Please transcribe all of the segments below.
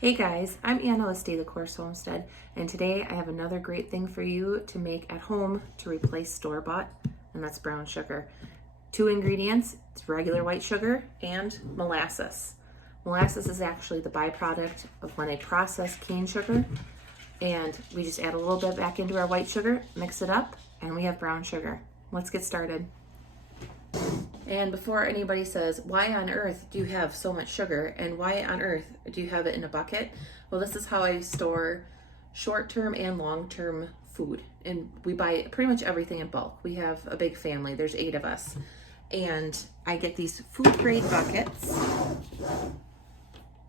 Hey guys, I'm Anna with Stay the Course Homestead, and today I have another great thing for you to make at home to replace store-bought, and that's brown sugar. Two ingredients, it's regular white sugar and molasses. Molasses is actually the byproduct of when they process cane sugar, and we just add a little bit back into our white sugar, mix it up, and we have brown sugar. Let's get started. And before anybody says, why on earth do you have so much sugar and why on earth do you have it in a bucket? Well, this is how I store short-term and long-term food. And we buy pretty much everything in bulk. We have a big family, there's 8 of us. And I get these food grade buckets,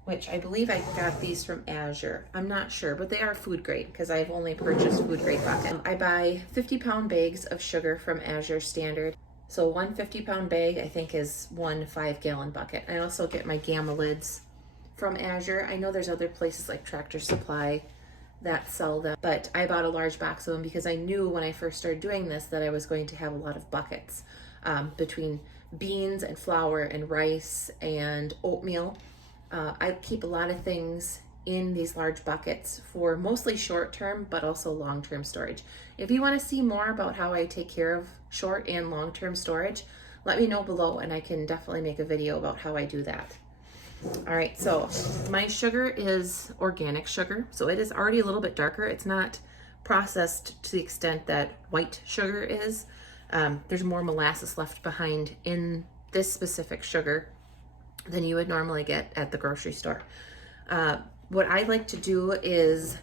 which I believe I got these from Azure. I'm not sure, but they are food grade because I've only purchased food grade buckets. I buy 50-pound bags of sugar from Azure Standard. So one 50-pound bag, I think, is one 5-gallon bucket. I also get my Gamma lids from Azure. I know there's other places like Tractor Supply that sell them, but I bought a large box of them because I knew when I first started doing this that I was going to have a lot of buckets between beans and flour and rice and oatmeal. I keep a lot of things in these large buckets for mostly short-term, but also long-term storage. If you want to see more about how I take care of short and long-term storage, let me know below and I can definitely make a video about how I do that. All right, so my sugar is organic sugar, so it is already a little bit darker. It's not processed to the extent that white sugar is. There's more molasses left behind in this specific sugar than you would normally get at the grocery store. What I like to do is,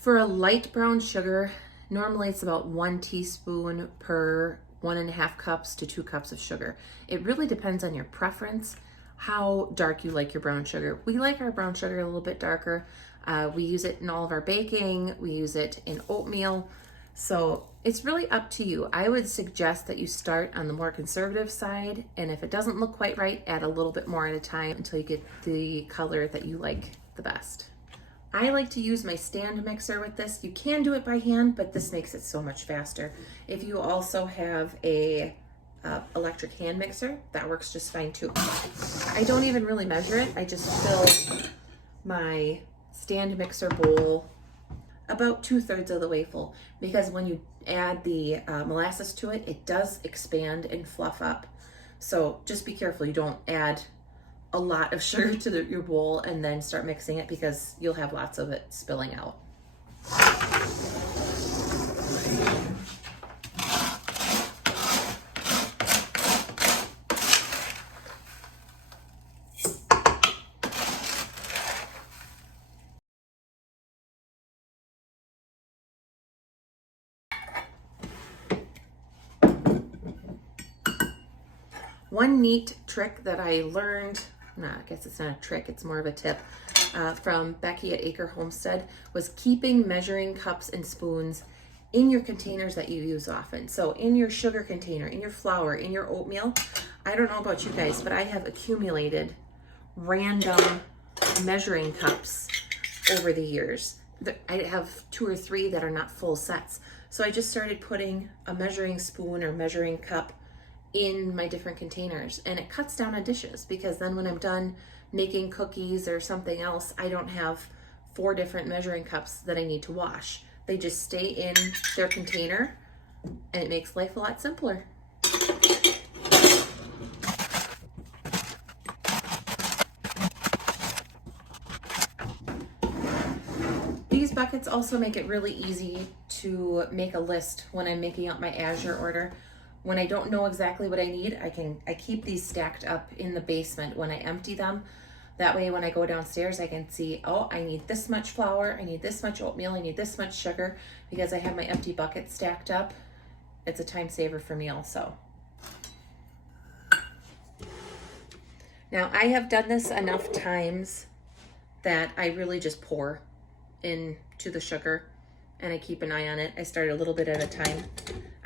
for a light brown sugar, normally it's about 1 teaspoon per 1.5 cups to 2 cups of sugar. It really depends on your preference, how dark you like your brown sugar. We like our brown sugar a little bit darker. We use it in all of our baking. We use it in oatmeal. So it's really up to you. I would suggest that you start on the more conservative side, and if it doesn't look quite right, add a little bit more at a time until you get the color that you like the best. I like to use my stand mixer with this. You can do it by hand, but this makes it so much faster. If you also have a electric hand mixer, that works just fine too. I don't even really measure it. I just fill my stand mixer bowl about 2/3 of the way full, because when you add the molasses to it, it does expand and fluff up. So just be careful you don't add a lot of sugar to your bowl and then start mixing it, because you'll have lots of it spilling out. One neat trick that I learned, I guess it's not a trick, it's more of a tip, from Becky at Acre Homestead, was keeping measuring cups and spoons in your containers that you use often. So in your sugar container, in your flour, in your oatmeal. I don't know about you guys, but I have accumulated random measuring cups over the years. I have 2 or 3 that are not full sets. So I just started putting a measuring spoon or measuring cup in my different containers, and it cuts down on dishes, because then when I'm done making cookies or something else, I don't have 4 different measuring cups that I need to wash. They just stay in their container, and it makes life a lot simpler. These buckets also make it really easy to make a list when I'm making out my Azure order. When I don't know exactly what I need, I keep these stacked up in the basement when I empty them. That way when I go downstairs, I can see, oh, I need this much flour, I need this much oatmeal, I need this much sugar, because I have my empty buckets stacked up. It's a time saver for me also. Now, I have done this enough times that I really just pour into the sugar and I keep an eye on it. I start a little bit at a time.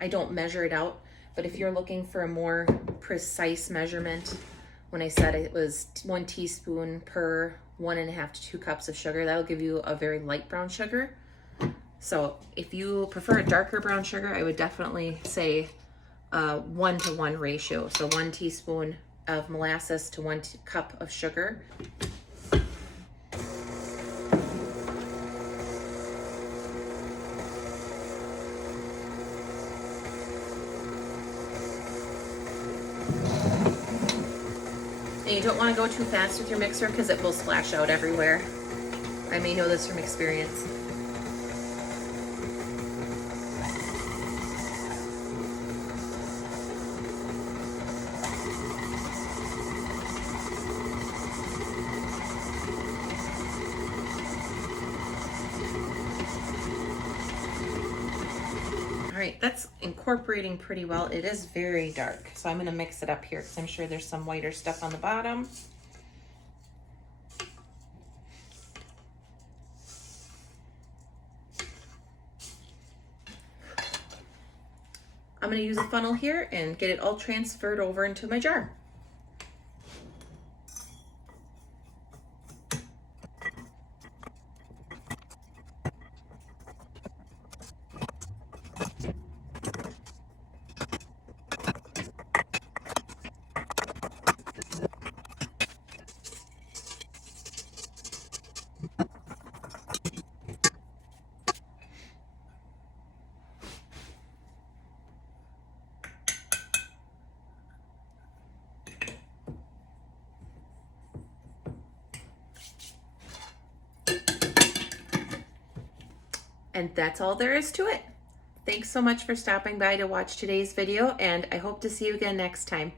I don't measure it out. But if you're looking for a more precise measurement, when I said it was 1 teaspoon per 1.5 to 2 cups of sugar, that'll give you a very light brown sugar. So if you prefer a darker brown sugar, I would definitely say a 1-to-1 ratio. So 1 teaspoon of molasses to 1 cup of sugar. And you don't want to go too fast with your mixer because it will splash out everywhere. I may know this from experience. All right, that's incorporating pretty well. It is very dark, so I'm going to mix it up here because I'm sure there's some whiter stuff on the bottom. I'm going to use a funnel here and get it all transferred over into my jar. And that's all there is to it. Thanks so much for stopping by to watch today's video, and I hope to see you again next time.